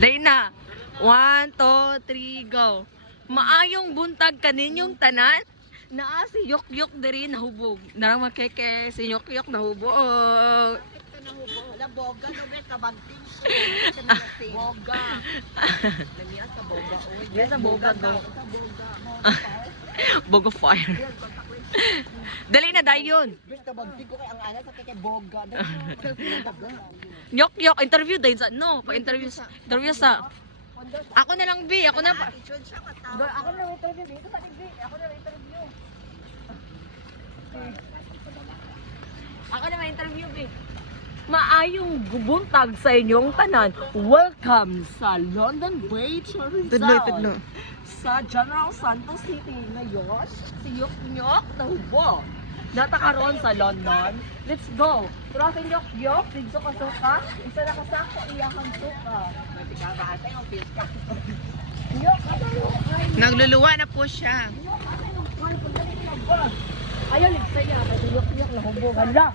Dahil na. 1, 2, 3, go. Maayong buntag kaninyong tanan. Naa si Yok-Yok diri nahubog. Narang makeke si Yok-Yok nahubog. Wala boga no be kabagting ko. Boga. Lamiya sa boga. Yes, sa boga go. Sa boga. Boga fire. Dali na dayon. Bis kabagting ko kay ang ana sa kay boga. Yok-Yok interview dahil sa no, pa-interview sa ako na lang B, ako na pa. Ako na interview dito sa TV. Ako na interview. Ako na ma-interview B. Maayong buntag sa inyong tanan. Welcome sa London Bridge Rizal. Sa General Santos City ngayon, si Yok-Yok nahubo. Natakaroon sa London. Let's go. Tara sa Yok-Yok, dito ka suka. Isa na kasako, iyakang suka. Yok, Nagluluwa na po siya. ayaw, ligsaya. Yok-Yok nahubo. Hala,